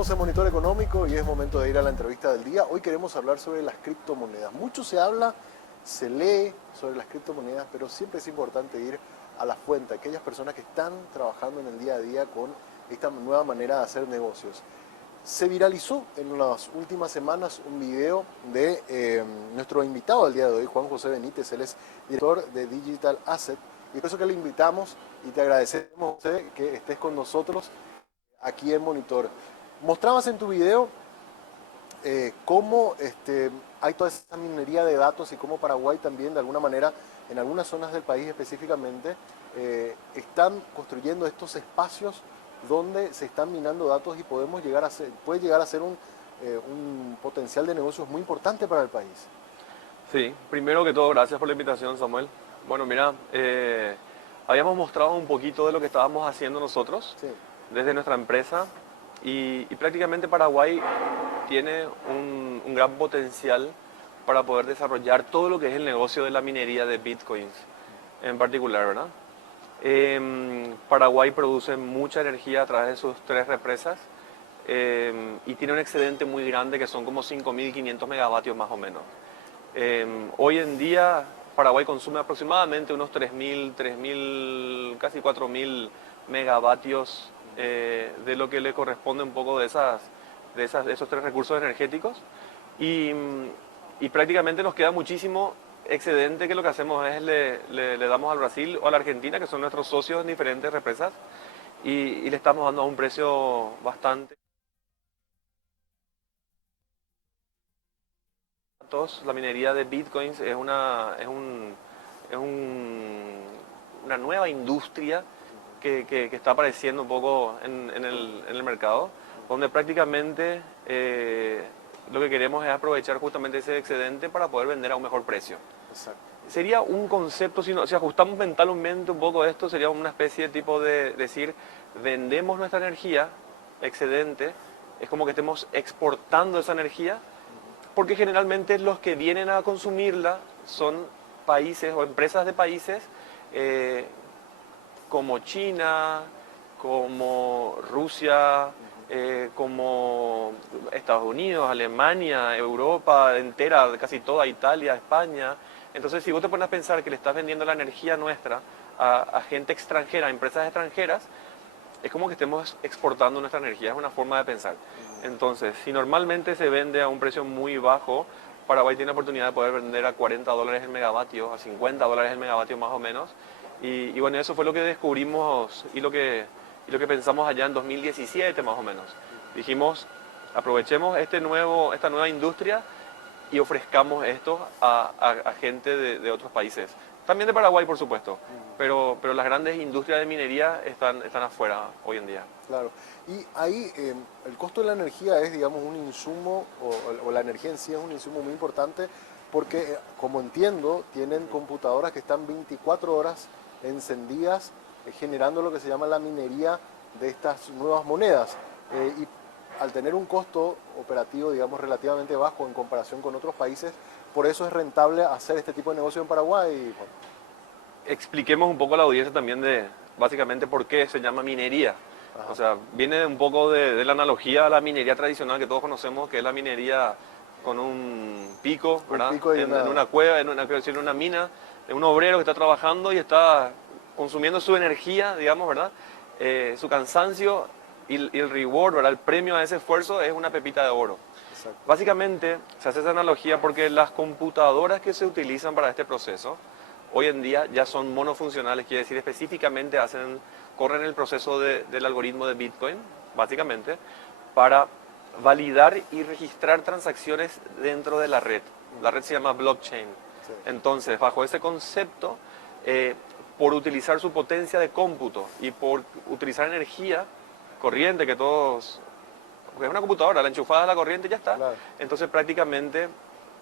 Seguimos en Monitor Económico y es momento de ir a la entrevista del día. Hoy queremos hablar sobre las criptomonedas. Mucho se habla, se lee sobre las criptomonedas, pero siempre es importante ir a la fuente, aquellas personas que están trabajando en el día a día con esta nueva manera de hacer negocios. Se viralizó en las últimas semanas un video de nuestro invitado del día de hoy, Juan José Benítez. Él es director de Digital Asset y por eso que le invitamos y te agradecemos, José, que estés con nosotros aquí en Monitor. Mostrabas en tu video cómo hay toda esa minería de datos y cómo Paraguay también, de alguna manera, en algunas zonas del país específicamente, están construyendo estos espacios donde se están minando datos y puede llegar a ser un potencial de negocios muy importante para el país. Sí, primero que todo, gracias por la invitación, Samuel. Bueno, mira, habíamos mostrado un poquito de lo que estábamos haciendo nosotros Sí, desde nuestra empresa y prácticamente Paraguay tiene un gran potencial para poder desarrollar todo lo que es el negocio de la minería de bitcoins en particular, ¿verdad? Paraguay produce mucha energía a través de sus 3 represas y tiene un excedente muy grande que son como 5.500 megavatios más o menos. Hoy en día Paraguay consume aproximadamente unos 3.000, casi 4.000 megavatios de lo que le corresponde un poco de esos 3 recursos energéticos y, y prácticamente nos queda muchísimo excedente que lo que hacemos es le damos al Brasil o a la Argentina, que son nuestros socios en diferentes represas, y le estamos dando a un precio bastante. La minería de bitcoins una nueva industria que está apareciendo un poco en el mercado, donde prácticamente lo que queremos es aprovechar justamente ese excedente para poder vender a un mejor precio. exacto. Sería un concepto, si ajustamos mentalmente un poco esto, sería una especie de tipo de decir, vendemos nuestra energía excedente, es como que estemos exportando esa energía, porque generalmente los que vienen a consumirla son países o empresas de países eh, como China, como Rusia, como Estados Unidos, Alemania, Europa entera, casi toda Italia, España. Entonces, si vos te pones a pensar que le estás vendiendo la energía nuestra a gente extranjera, a empresas extranjeras, es como que estemos exportando nuestra energía, es una forma de pensar. Entonces, si normalmente se vende a un precio muy bajo, Paraguay tiene la oportunidad de poder vender a $40 el megavatio, a $50 el megavatio más o menos. Y bueno, eso fue lo que descubrimos y lo que pensamos allá en 2017 más o menos. Dijimos, aprovechemos esta nueva industria y ofrezcamos esto a gente de otros países. También de Paraguay, por supuesto, pero las grandes industrias de minería están afuera hoy en día. Claro. Y ahí el costo de la energía es, digamos, un insumo, o la energía en sí es un insumo muy importante, porque, como entiendo, tienen computadoras que están 24 horas encendidas, generando lo que se llama la minería de estas nuevas monedas. Y al tener un costo operativo, digamos, relativamente bajo en comparación con otros países, por eso es rentable hacer este tipo de negocio en Paraguay. Bueno, Expliquemos un poco a la audiencia también de básicamente por qué se llama minería. O ajá. sea, viene un poco de la analogía a la minería tradicional que todos conocemos, que es la minería con un pico, Un ¿verdad? pico y En una... una cueva, quiero decir, en una mina, de un obrero que está trabajando y está consumiendo su energía, digamos, ¿verdad? Su cansancio y el reward, ¿verdad? El premio a ese esfuerzo es una pepita de oro. Exacto. Básicamente se hace esa analogía porque las computadoras que se utilizan para este proceso hoy en día ya son monofuncionales, quiere decir específicamente corren el proceso del algoritmo de Bitcoin, básicamente, para validar y registrar transacciones dentro de la red. La red se llama blockchain. Sí. Entonces, bajo ese concepto, por utilizar su potencia de cómputo y por utilizar energía corriente que todos... Porque es una computadora, la enchufada a la corriente y ya está. Claro. Entonces prácticamente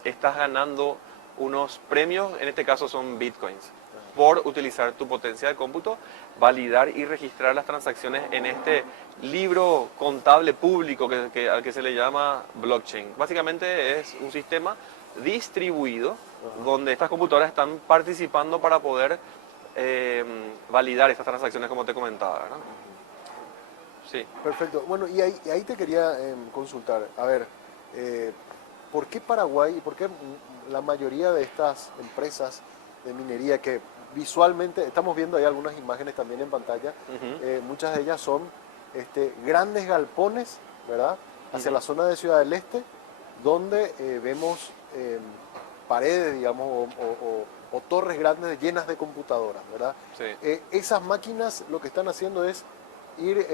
estás ganando unos premios, en este caso son bitcoins, por utilizar tu potencia de cómputo, validar y registrar las transacciones en este libro contable público al que se le llama blockchain. Básicamente es un sistema distribuido donde estas computadoras están participando para poder validar estas transacciones como te comentaba, ¿verdad? Sí. Perfecto. Bueno, y ahí te quería consultar. A ver, ¿por qué Paraguay y por qué la mayoría de estas empresas de minería que visualmente, estamos viendo ahí algunas imágenes también en pantalla, Ujú, muchas de ellas son grandes galpones, ¿verdad? Hacia ujú. la zona de Ciudad del Este, donde vemos paredes, digamos, o torres grandes llenas de computadoras, ¿verdad? Sí. Esas máquinas lo que están haciendo es ir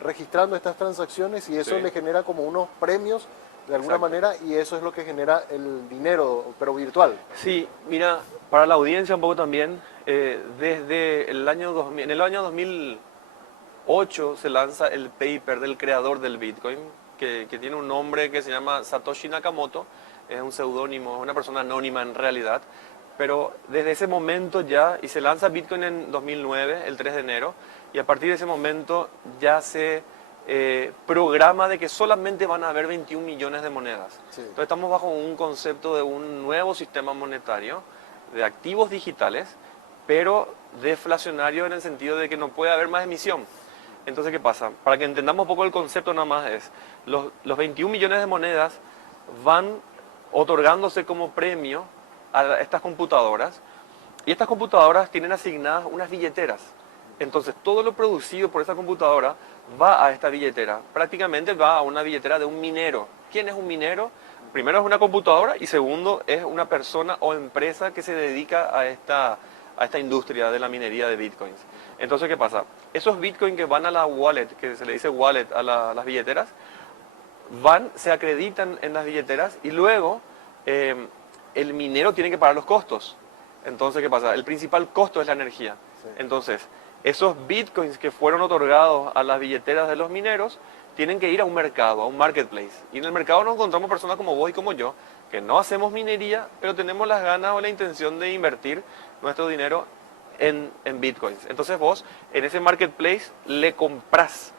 registrando estas transacciones y eso Sí, le genera como unos premios de alguna exacto. manera y eso es lo que genera el dinero, pero virtual. Sí, mira, para la audiencia un poco también, desde el año 2000, en el año 2008 se lanza el paper del creador del Bitcoin, que tiene un nombre que se llama Satoshi Nakamoto, es un seudónimo, es una persona anónima en realidad, pero desde ese momento ya, y se lanza Bitcoin en 2009, el 3 de enero, y a partir de ese momento ya se programa de que solamente van a haber 21 millones de monedas. Sí, Entonces estamos bajo un concepto de un nuevo sistema monetario, de activos digitales, pero deflacionario en el sentido de que no puede haber más emisión. Entonces, ¿qué pasa? Para que entendamos un poco el concepto nada más es, los 21 millones de monedas van otorgándose como premio a estas computadoras y estas computadoras tienen asignadas unas billeteras. Entonces, todo lo producido por esa computadora va a esta billetera. Prácticamente va a una billetera de un minero. ¿Quién es un minero? Primero es una computadora y segundo es una persona o empresa que se dedica a esta industria de la minería de bitcoins. Entonces, ¿qué pasa? Esos bitcoins que van a la wallet, que se le dice wallet a las billeteras, van, se acreditan en las billeteras y luego eh, el minero tiene que pagar los costos. Entonces, ¿qué pasa? El principal costo es la energía. sí, Entonces, esos bitcoins que fueron otorgados a las billeteras de los mineros tienen que ir a un mercado, a un marketplace. Y en el mercado nos encontramos personas como vos y como yo, que no hacemos minería, pero tenemos las ganas o la intención de invertir nuestro dinero en bitcoins. Entonces vos en ese marketplace le compras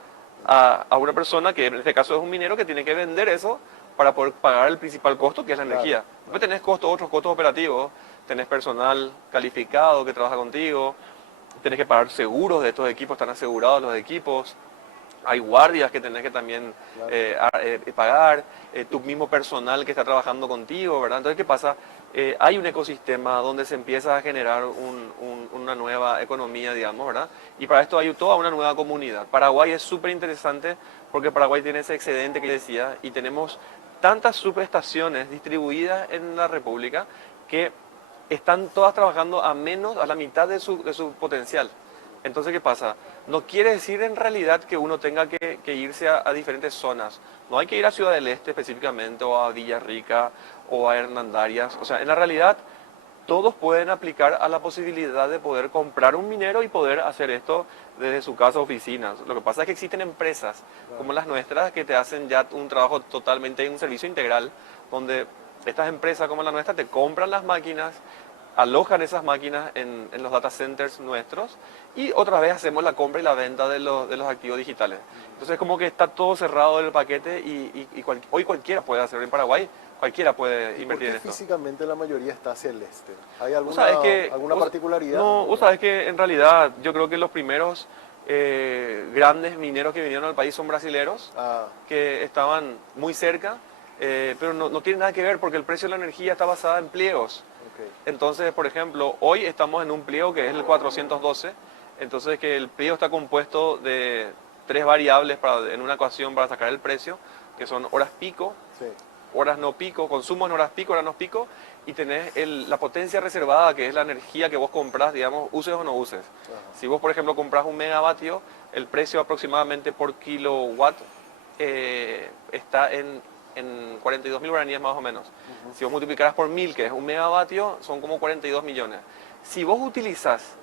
a una persona que en este caso es un minero que tiene que vender eso para poder pagar el principal costo, que es la claro, energía. Después claro. tenés costos, otros costos operativos, tenés personal calificado que trabaja contigo, tenés que pagar seguros de estos equipos, están asegurados los equipos, hay guardias que tenés que también Claro. pagar, tu mismo personal que está trabajando contigo, ¿verdad? Entonces, ¿qué pasa? Hay un ecosistema donde se empieza a generar una nueva economía, digamos, ¿verdad? Y para esto hay toda una nueva comunidad. Paraguay es súper interesante porque Paraguay tiene ese excedente que decía y tenemos tantas subestaciones distribuidas en la República que están todas trabajando a menos, a la mitad de su potencial. Entonces, ¿qué pasa? No quiere decir en realidad que uno tenga que irse a diferentes zonas. No hay que ir a Ciudad del Este específicamente, o a Villarrica, o a Hernandarias. O sea, en la realidad, todos pueden aplicar a la posibilidad de poder comprar un minero y poder hacer esto desde su casa o oficinas. Lo que pasa es que existen empresas Claro. como las nuestras que te hacen ya un trabajo totalmente, un servicio integral, donde estas empresas como la nuestra te compran las máquinas, alojan esas máquinas en los data centers nuestros y otra vez hacemos la compra y la venta de los activos digitales. Entonces como que está todo cerrado en el paquete y hoy cualquiera puede hacerlo en Paraguay, cualquiera puede ¿Y por invertir qué en esto. físicamente la mayoría está hacia el este? ¿Hay alguna particularidad? No, vos sabés que en realidad yo creo que los primeros grandes mineros que vinieron al país son brasileros, Ah, que estaban muy cerca, pero no tiene nada que ver porque el precio de la energía está basada en pliegos. ok. Entonces, por ejemplo, hoy estamos en un pliego que es el 412, entonces que el pliego está compuesto de tres variables en una ecuación para sacar el precio, que son horas pico, Sí, horas no pico, consumo en horas pico, horas no pico, y tenés la potencia reservada, que es la energía que vos comprás, digamos, uses o no uses. ajá, Si vos, por ejemplo, comprás un megavatio, el precio aproximadamente por kilowatt está en 42.000 guaraníes más o menos. ujú, Si vos multiplicarás por 1.000, que es un megavatio, son como 42 millones. Si vos utilizás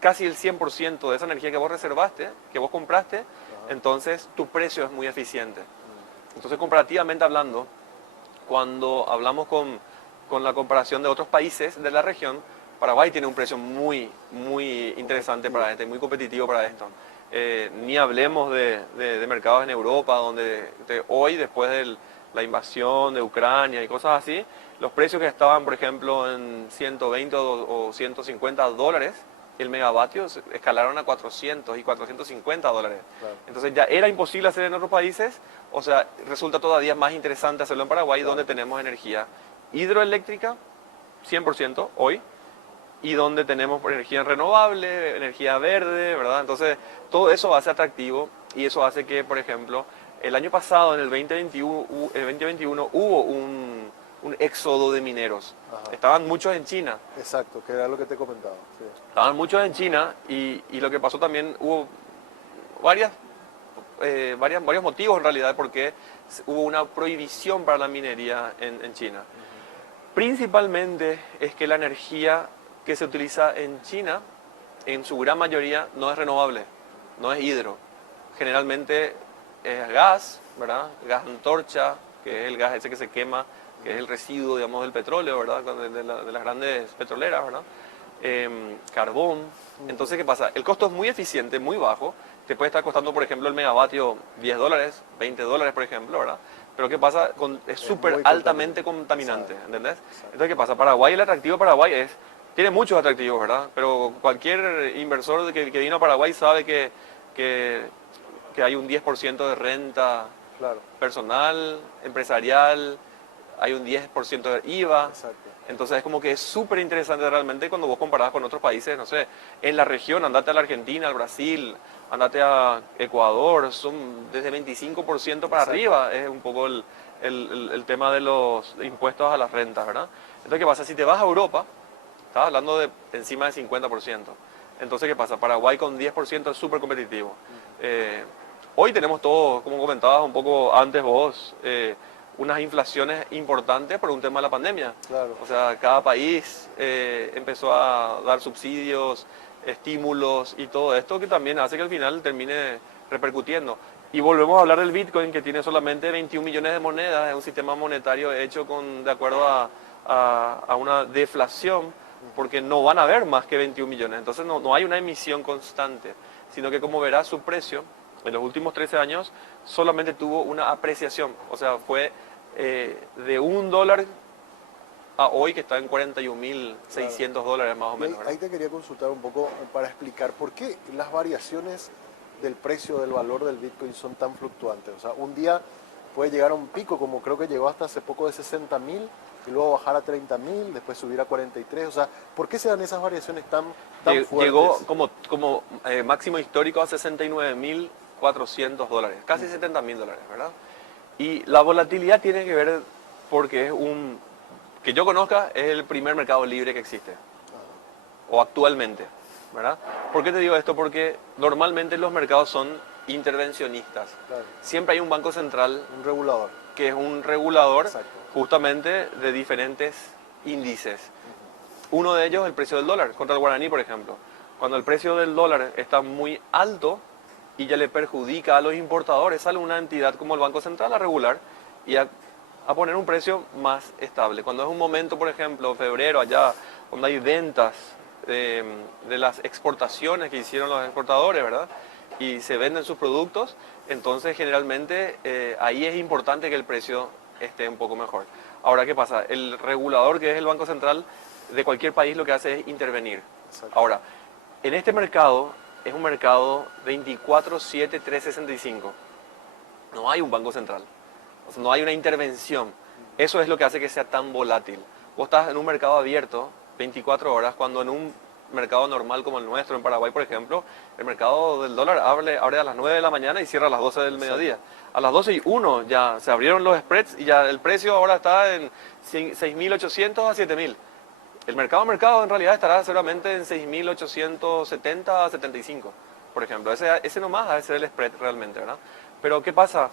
casi el 100% de esa energía que vos reservaste, que vos compraste, ajá, entonces tu precio es muy eficiente. mm, Entonces, comparativamente hablando, cuando hablamos con la comparación de otros países de la región, Paraguay tiene un precio muy interesante competitivo. para esto, muy competitivo para esto. Ni hablemos de mercados en Europa, donde hoy, después de la invasión de Ucrania y cosas así, los precios que estaban, por ejemplo, en 120 o 150 dólares el megavatio escalaron a 400 y 450 dólares. Claro. Entonces ya era imposible hacer en otros países, o sea, resulta todavía más interesante hacerlo en Paraguay, Claro. donde tenemos energía hidroeléctrica, 100% hoy, y donde tenemos energía renovable, energía verde, ¿verdad? Entonces, todo eso hace atractivo y eso hace que, por ejemplo, el año pasado, en el 2021 hubo un éxodo de mineros. Ajá. Estaban muchos en China. Exacto, que era lo que te comentaba. Sí. Estaban muchos en China y lo que pasó también, hubo varios motivos en realidad porque hubo una prohibición para la minería en China. Principalmente es que la energía que se utiliza en China, en su gran mayoría, no es renovable, no es hidro. Generalmente es gas, ¿verdad? Gas antorcha, que es el gas ese que se quema, que es el residuo, digamos, del petróleo, ¿verdad? De las grandes petroleras, ¿verdad? Carbón. Entonces, ¿qué pasa? El costo es muy eficiente, muy bajo. Te puede estar costando, por ejemplo, el megavatio 10 dólares, 20 dólares, por ejemplo, ¿verdad? Pero ¿qué pasa? Es súper muy altamente contaminante, Exacto. ¿entendés? Exacto. Entonces, ¿qué pasa? Paraguay, el atractivo de Paraguay tiene muchos atractivos, ¿verdad? Pero cualquier inversor que vino a Paraguay sabe que, que hay un 10% de renta Claro. personal, empresarial, hay un 10% de IVA. Exacto. Entonces es como que es súper interesante realmente cuando vos comparás con otros países, no sé, en la región, andate a la Argentina, al Brasil, andate a Ecuador, son desde 25% para Exacto. arriba, es un poco el tema de los impuestos a las rentas, ¿verdad? Entonces, ¿qué pasa? Si te vas a Europa, estás hablando de encima del 50%. Entonces, ¿qué pasa? Paraguay con 10% es súper competitivo. Hoy tenemos todo, como comentabas un poco antes vos, unas inflaciones importantes por un tema de la pandemia. Claro. O sea, cada país empezó a dar subsidios, estímulos y todo esto que también hace que al final termine repercutiendo. Y volvemos a hablar del Bitcoin, que tiene solamente 21 millones de monedas, es un sistema monetario hecho de acuerdo a una deflación, porque no van a haber más que 21 millones. Entonces no hay una emisión constante, sino que como verás su precio en los últimos 13 años solamente tuvo una apreciación, o sea, fue de $1 a hoy que está en 41.600 dólares más o Y menos. ahí te quería consultar un poco para explicar por qué las variaciones del precio del valor del Bitcoin son tan fluctuantes. O sea, un día puede llegar a un pico, como creo que llegó hasta hace poco de 60.000, y luego bajar a 30.000, después subir a 43. O sea, ¿por qué se dan esas variaciones tan fuertes? Llegó como máximo histórico a 69.400 dólares, casi 70.000 dólares, ¿verdad? Y la volatilidad tiene que ver porque que yo conozca, es el primer mercado libre que existe, o actualmente, ¿verdad? ¿Por qué te digo esto? Porque normalmente los mercados son intervencionistas. Claro. Siempre hay un banco central Un regulador. que es un regulador Exacto. justamente de diferentes índices. Uno de ellos es el precio del dólar contra el guaraní, por ejemplo. Cuando el precio del dólar está muy alto y ya le perjudica a los importadores, sale una entidad como el Banco Central a regular y a poner un precio más estable. Cuando es un momento, por ejemplo, febrero, allá, donde hay ventas de las exportaciones que hicieron los exportadores, ¿verdad? Y se venden sus productos, entonces generalmente ahí es importante que el precio esté un poco mejor. Ahora, ¿qué pasa? El regulador, que es el Banco Central de cualquier país, lo que hace es intervenir. Exacto. Ahora, en este mercado, es un mercado 24/7/365. No hay un banco central. O sea, no hay una intervención. Eso es lo que hace que sea tan volátil. Vos estás en un mercado abierto 24 horas, cuando en un mercado normal como el nuestro, en Paraguay, por ejemplo, el mercado del dólar abre a las 9 de la mañana y cierra a las 12 del mediodía. A las 12:01 ya se abrieron los spreads y ya el precio ahora está en 6.800 a 7.000. El mercado en realidad estará seguramente en 6.870 a 75, por ejemplo. Ese nomás ha de ser el spread realmente, ¿verdad? Pero ¿qué pasa?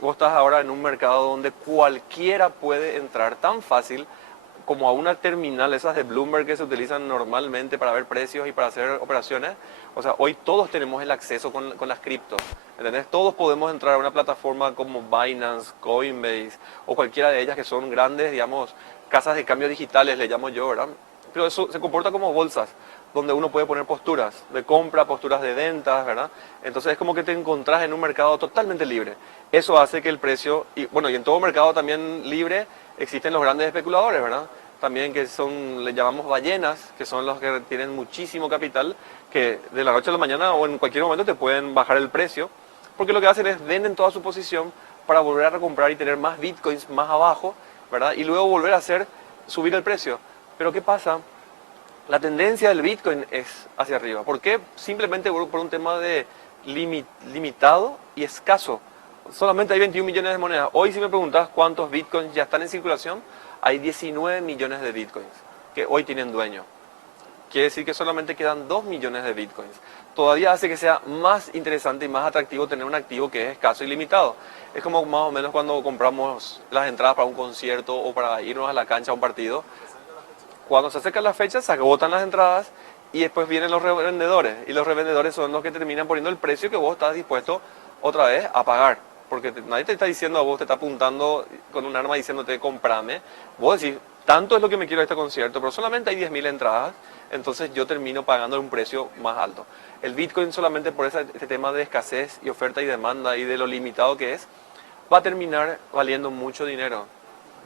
Vos estás ahora en un mercado donde cualquiera puede entrar tan fácil como a una terminal, esas de Bloomberg que se utilizan normalmente para ver precios y para hacer operaciones. O sea, hoy todos tenemos el acceso con las criptos, ¿entendés? Todos podemos entrar a una plataforma como Binance, Coinbase o cualquiera de ellas que son grandes, digamos, casas de cambio digitales, le llamo yo, ¿verdad? Pero eso se comporta como bolsas, donde uno puede poner posturas de compra, posturas de ventas, ¿verdad? Entonces es como que te encontrás en un mercado totalmente libre. Eso hace que el precio, y bueno, y en todo mercado también libre existen los grandes especuladores, ¿verdad? también que son, le llamamos ballenas, que son los que tienen muchísimo capital, que de la noche a la mañana o en cualquier momento te pueden bajar el precio, porque lo que hacen es venden toda su posición para volver a recomprar y tener más bitcoins más abajo, ¿verdad? Y luego volver a hacer subir el precio. Pero ¿qué pasa? La tendencia del bitcoin es hacia arriba. ¿Por qué? Simplemente por un tema de limitado y escaso. Solamente hay 21 millones de monedas. Hoy si me preguntas cuántos bitcoins ya están en circulación, hay 19 millones de bitcoins que hoy tienen dueño. Quiere decir que solamente quedan 2 millones de bitcoins. Todavía hace que sea más interesante y más atractivo tener un activo que es escaso y limitado. Es como más o menos cuando compramos las entradas para un concierto o para irnos a la cancha a un partido. Cuando se acerca la fecha se agotan las entradas y después vienen los revendedores. Y los revendedores son los que terminan poniendo el precio que vos estás dispuesto otra vez a pagar. Porque nadie te está diciendo a vos, te está apuntando con un arma diciéndote comprame. Vos decís, tanto es lo que me quiero de este concierto, pero solamente hay 10.000 entradas, entonces yo termino pagando un precio más alto. El Bitcoin solamente por este tema de escasez y oferta y demanda y de lo limitado que es, va a terminar valiendo mucho dinero.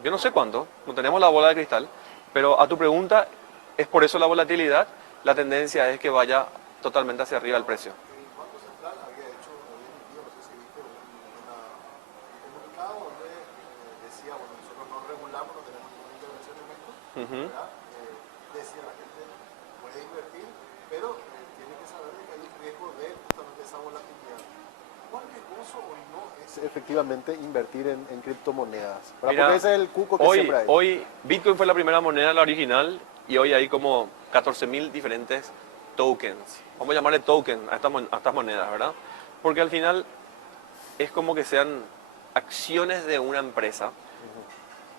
Yo no sé cuánto, no tenemos la bola de cristal, pero a tu pregunta, es por eso la volatilidad, la tendencia es que vaya totalmente hacia arriba el precio. El Banco Central había emitido, no sé si viste, un comunicado donde decía, bueno, nosotros no regulamos, no tenemos ninguna intervención en esto, ¿verdad? Decía la gente puede invertir, pero tiene que saber de que hay un riesgo de justamente esa volatilidad. ¿Cuán riesgoso o no es efectivamente invertir en criptomonedas? Mira, porque ese es el cuco que siempre hay. hoy Bitcoin fue la primera moneda, la original, y hoy hay como 14.000 diferentes tokens. Vamos a llamarle token a estas monedas, ¿verdad? Porque al final es como que sean acciones de una empresa,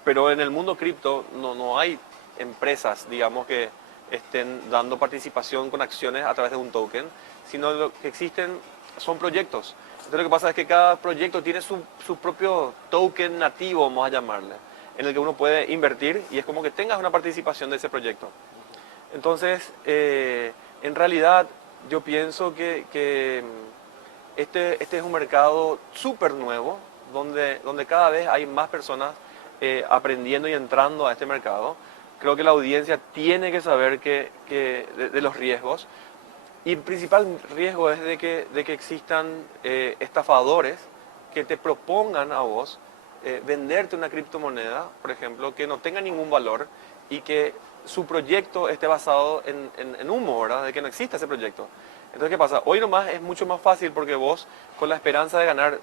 pero en el mundo cripto no hay empresas, digamos, que estén dando participación con acciones a través de un token, sino lo que existen son proyectos. Entonces lo que pasa es que cada proyecto tiene su propio token nativo, vamos a llamarle, en el que uno puede invertir y es como que tengas una participación de ese proyecto. Entonces, en realidad yo pienso que este es un mercado súper nuevo, donde cada vez hay más personas aprendiendo y entrando a este mercado. Creo que la audiencia tiene que saber de los riesgos. Y el principal riesgo es de que existan estafadores que te propongan a vos venderte una criptomoneda, por ejemplo, que no tenga ningún valor y que su proyecto esté basado en humo, ¿verdad? De que no exista ese proyecto. Entonces, ¿qué pasa? Hoy nomás es mucho más fácil porque vos, con la esperanza de ganar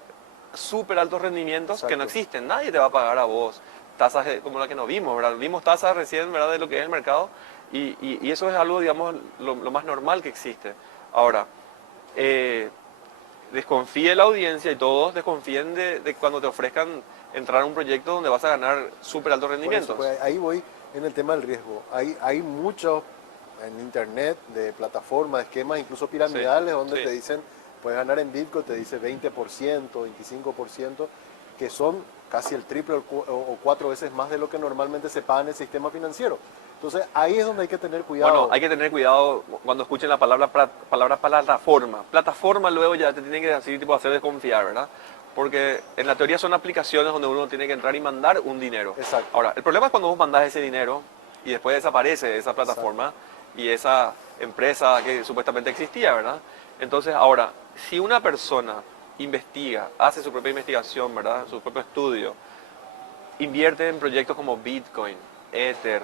súper altos rendimientos, Exacto. que no existen, nadie te va a pagar a vos tasas como la que nos vimos, ¿verdad? Vimos tasas recién, ¿verdad?, de lo que es el mercado y eso es algo, digamos, lo más normal que existe. Ahora, desconfíe la audiencia y todos desconfíen de cuando te ofrezcan entrar a un proyecto donde vas a ganar súper altos rendimientos. Pues ahí voy en el tema del riesgo. Hay muchos en internet de plataformas, de esquemas, incluso piramidales, Sí, donde sí. te dicen, puedes ganar en Bitcoin, te dice 20%, 25%, que son casi el triple o 4 veces más de lo que normalmente se paga en el sistema financiero. Entonces ahí es donde hay que tener cuidado. Bueno, hay que tener cuidado cuando escuchen la palabra plataforma. Plataforma luego ya te tiene que así, tipo, hacer desconfiar, ¿verdad? Porque en la teoría son aplicaciones donde uno tiene que entrar y mandar un dinero. Exacto. Ahora, el problema es cuando vos mandás ese dinero y después desaparece esa plataforma y esa empresa que supuestamente existía, ¿verdad? Entonces, ahora, si una persona investiga, hace su propia investigación, ¿verdad?, su propio estudio, invierte en proyectos como Bitcoin, Ether,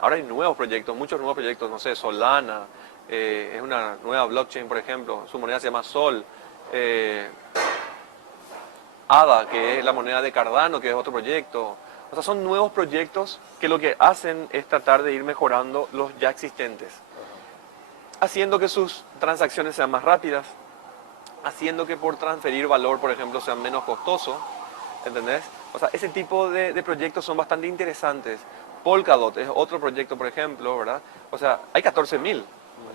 ahora hay nuevos proyectos, muchos nuevos proyectos, no sé, Solana, es una nueva blockchain, por ejemplo, su moneda se llama Sol, ADA, que es la moneda de Cardano, que es otro proyecto. O sea, son nuevos proyectos que lo que hacen es tratar de ir mejorando los ya existentes, haciendo que sus transacciones sean más rápidas, haciendo que por transferir valor, por ejemplo, sean menos costosos, ¿entendés? O sea, ese tipo de proyectos son bastante interesantes. Polkadot es otro proyecto, por ejemplo, ¿verdad? O sea, hay 14.000.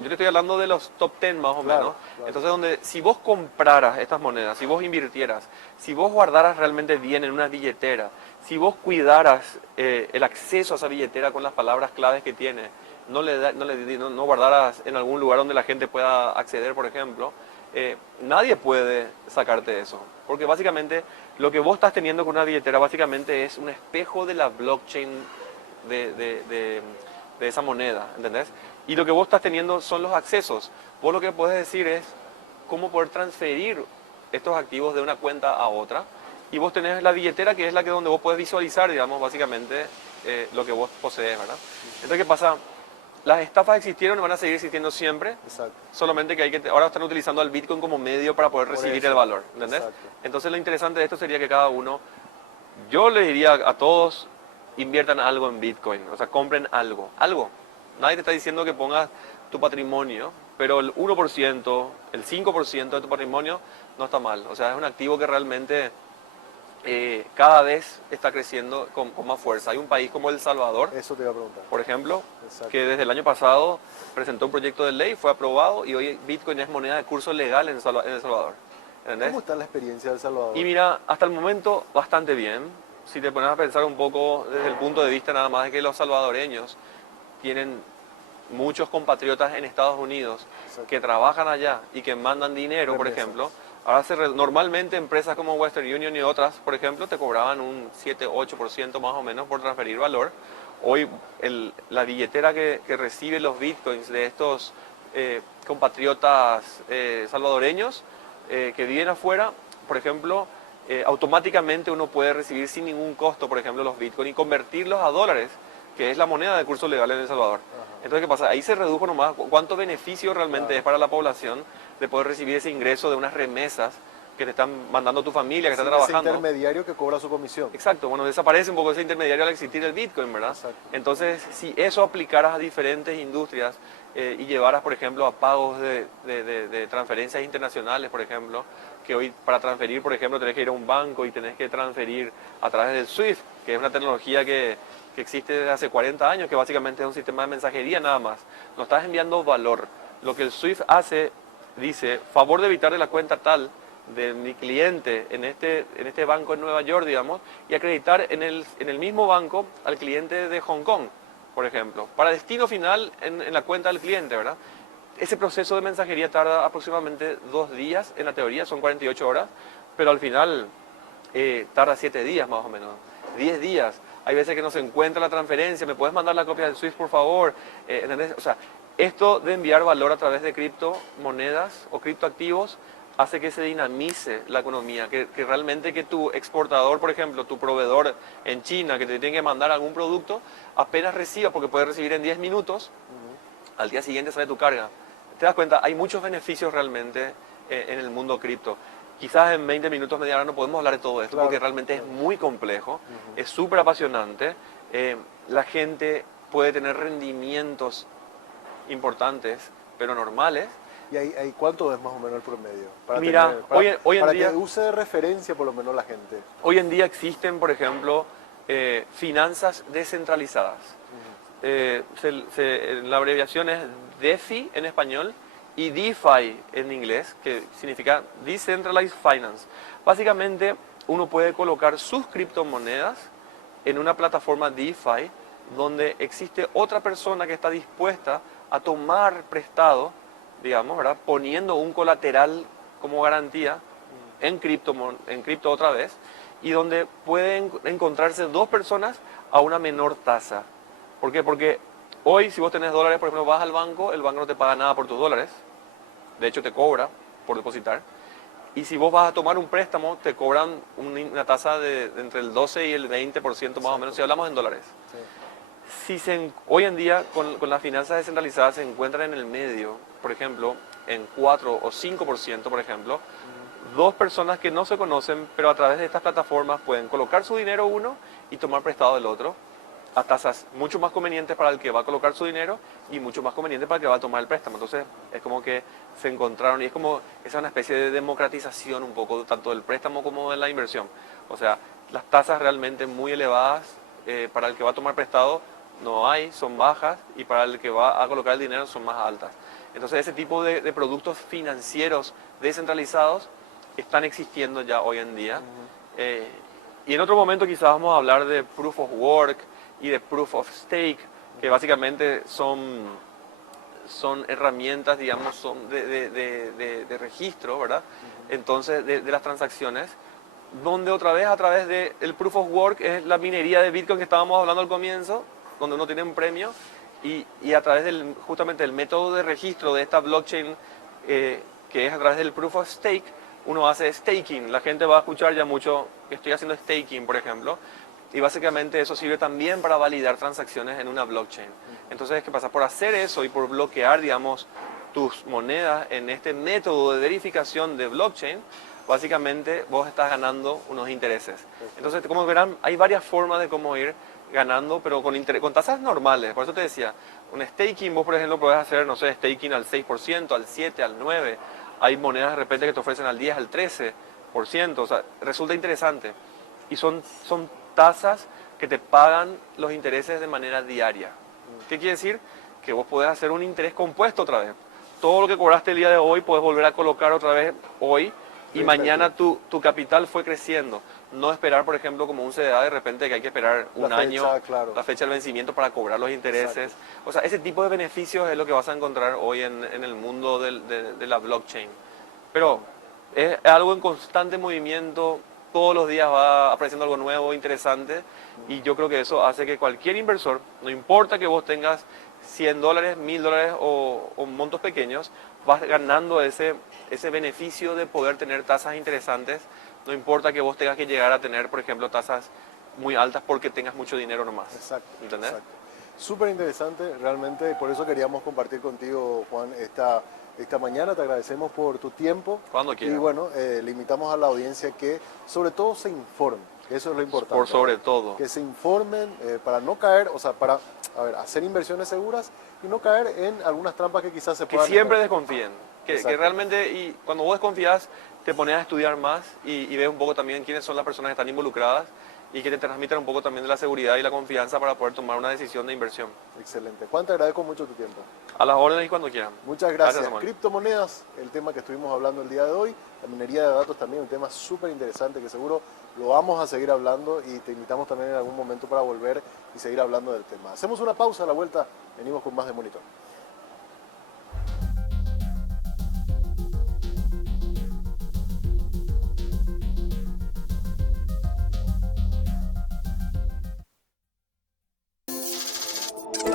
Yo te estoy hablando de los top 10 más o menos. Claro. Entonces, donde si vos compraras estas monedas, si vos invirtieras, si vos guardaras realmente bien en una billetera, si vos cuidaras el acceso a esa billetera con las palabras claves que tiene, no guardaras en algún lugar donde la gente pueda acceder, por ejemplo, nadie puede sacarte eso. Porque básicamente lo que vos estás teniendo con una billetera básicamente es un espejo de la blockchain de esa moneda, ¿entendés? Y lo que vos estás teniendo son los accesos. Vos lo que podés decir es cómo poder transferir estos activos de una cuenta a otra. Y vos tenés la billetera, que es la que donde vos podés visualizar, digamos, básicamente lo que vos posees, ¿verdad? Entonces, ¿qué pasa? Las estafas existieron y van a seguir existiendo siempre. Exacto. Solamente que ahora están utilizando al Bitcoin como medio para poder recibir el valor, ¿entendés? Exacto. Entonces, lo interesante de esto sería que cada uno, yo le diría a todos, inviertan algo en Bitcoin, o sea, compren algo, algo. Nadie te está diciendo que pongas tu patrimonio, pero el 1%, el 5% de tu patrimonio no está mal. O sea, es un activo que realmente cada vez está creciendo con más fuerza. Hay un país como El Salvador, Eso te iba a preguntar. por ejemplo, Exacto. que desde el año pasado presentó un proyecto de ley, fue aprobado y hoy Bitcoin es moneda de curso legal en El Salvador. ¿Entendés? ¿Cómo está la experiencia de El Salvador? Y mira, hasta el momento bastante bien. Si te pones a pensar un poco desde el punto de vista nada más de que los salvadoreños tienen muchos compatriotas en Estados Unidos Exacto. que trabajan allá y que mandan dinero, por Remesas. ejemplo. Ahora normalmente empresas como Western Union y otras, por ejemplo, te cobraban un 7-8% más o menos por transferir valor. Hoy la billetera que recibe los bitcoins de estos compatriotas salvadoreños que viven afuera, por ejemplo, automáticamente uno puede recibir sin ningún costo, por ejemplo, los bitcoins y convertirlos a dólares, que es la moneda de curso legal en El Salvador. Entonces, ¿qué pasa? Ahí se redujo nomás cuánto beneficio realmente es para la población de poder recibir ese ingreso de unas remesas que te están mandando tu familia, que está Sin trabajando. ese intermediario que cobra su comisión. Exacto, bueno, desaparece un poco ese intermediario al existir el Bitcoin, ¿verdad? Exacto. Entonces, si eso aplicaras a diferentes industrias y llevaras, por ejemplo, a pagos de transferencias internacionales, por ejemplo, que hoy para transferir, por ejemplo, tenés que ir a un banco y tenés que transferir a través del SWIFT, que es una tecnología que existe desde hace 40 años, que básicamente es un sistema de mensajería nada más. No estás enviando valor. Lo que el SWIFT hace, dice, favor de evitar de la cuenta tal de mi cliente en este banco en Nueva York, digamos, y acreditar en el mismo banco al cliente de Hong Kong, por ejemplo, para destino final en la cuenta del cliente, ¿verdad? Ese proceso de mensajería tarda aproximadamente 2 días, en la teoría son 48 horas, pero al final tarda 7 días más o menos, 10 días. Hay veces que no se encuentra la transferencia, ¿me puedes mandar la copia del SWIFT, por favor? ¿Entendés? O sea, esto de enviar valor a través de criptomonedas o criptoactivos hace que se dinamice la economía, que realmente que tu exportador, por ejemplo, tu proveedor en China, que te tiene que mandar algún producto, apenas reciba, porque puede recibir en 10 minutos, al día siguiente sale tu carga. Te das cuenta, hay muchos beneficios realmente en el mundo cripto. Quizás en 20 minutos, media hora no podemos hablar de todo esto, Claro, porque realmente claro. es muy complejo, es súper apasionante. La gente puede tener rendimientos importantes, pero normales. ¿Y ahí cuánto es más o menos el promedio? Para Mira, hoy en para día que use de referencia por lo menos la gente. Hoy en día existen, por ejemplo, finanzas descentralizadas. La abreviación es DeFi en español y DeFi en inglés, que significa Decentralized Finance. Básicamente, uno puede colocar sus criptomonedas en una plataforma DeFi donde existe otra persona que está dispuesta a tomar prestado, digamos, ¿verdad? Poniendo un colateral como garantía en cripto otra vez, y donde pueden encontrarse dos personas a una menor tasa. ¿Por qué? Porque hoy, si vos tenés dólares, por ejemplo, vas al banco, el banco no te paga nada por tus dólares, de hecho te cobra por depositar, y si vos vas a tomar un préstamo, te cobran una tasa de entre el 12 y el 20% más o menos, si hablamos en dólares. Sí. Hoy en día, con las finanzas descentralizadas, se encuentran en el medio, por ejemplo, en 4 o 5%, por ejemplo, dos personas que no se conocen, pero a través de estas plataformas pueden colocar su dinero uno y tomar prestado del otro, a tasas mucho más convenientes para el que va a colocar su dinero y mucho más convenientes para el que va a tomar el préstamo. Entonces, es como que se encontraron y es como, es una especie de democratización un poco, tanto del préstamo como de la inversión. O sea, las tasas realmente muy elevadas para el que va a tomar prestado no hay, son bajas, y para el que va a colocar el dinero son más altas. Entonces, ese tipo de productos financieros descentralizados están existiendo ya hoy en día. Y en otro momento quizás vamos a hablar de Proof of Work y de Proof of Stake, que básicamente son herramientas, digamos, son de registro, ¿verdad? Entonces, de las transacciones, donde otra vez a través del Proof of Work es la minería de Bitcoin que estábamos hablando al comienzo, donde uno tiene un premio y a través justamente del método de registro de esta blockchain, que es a través del proof of stake, uno hace staking. La gente va a escuchar ya mucho que estoy haciendo staking, por ejemplo, y básicamente eso sirve también para validar transacciones en una blockchain. Entonces, ¿qué pasa? Por hacer eso y por bloquear, digamos, tus monedas en este método de verificación de blockchain, básicamente vos estás ganando unos intereses. Entonces, como verán, hay varias formas de cómo ir ganando, pero con tasas normales. Por eso te decía, un staking, vos por ejemplo podés hacer, no sé, staking al 6%, al 7%, al 9%. Hay monedas de repente que te ofrecen al 10%, al 13%. O sea, resulta interesante. Y son tasas que te pagan los intereses de manera diaria. ¿Qué quiere decir? Que vos podés hacer un interés compuesto otra vez. Todo lo que cobraste el día de hoy puedes volver a colocar otra vez hoy y mañana tu capital fue creciendo. No esperar, por ejemplo, como un CDA de repente que hay que esperar un año, claro. la fecha del vencimiento para cobrar los intereses. Exacto. O sea, ese tipo de beneficios es lo que vas a encontrar hoy en el mundo de la blockchain. Pero es algo en constante movimiento, todos los días va apareciendo algo nuevo, interesante, y yo creo que eso hace que cualquier inversor, no importa que vos tengas $100, $1000 o montos pequeños, vas ganando ese beneficio de poder tener tasas interesantes. No importa que vos tengas que llegar a tener, por ejemplo, tasas muy altas porque tengas mucho dinero nomás. Exacto. ¿Entendés? Exacto. Súper interesante, realmente, por eso queríamos compartir contigo, Juan, esta mañana. Te agradecemos por tu tiempo. Cuando quieras. Y bueno, le invitamos a la audiencia que sobre todo se informen, que eso es lo importante. Por sobre ¿verdad? todo. Que se informen para no caer, o sea, para hacer inversiones seguras y no caer en algunas trampas que quizás se Que puedan... siempre desconfíen. Que Exacto. realmente, y cuando vos desconfías, te pones a estudiar más y ves un poco también quiénes son las personas que están involucradas y que te transmiten un poco también de la seguridad y la confianza para poder tomar una decisión de inversión. Excelente. Juan, te agradezco mucho tu tiempo. A las órdenes y cuando quieran. Muchas gracias. Samuel. Criptomonedas, el tema que estuvimos hablando el día de hoy. La minería de datos también, un tema súper interesante que seguro lo vamos a seguir hablando y te invitamos también en algún momento para volver y seguir hablando del tema. Hacemos una pausa, a la vuelta venimos con más de Monitor.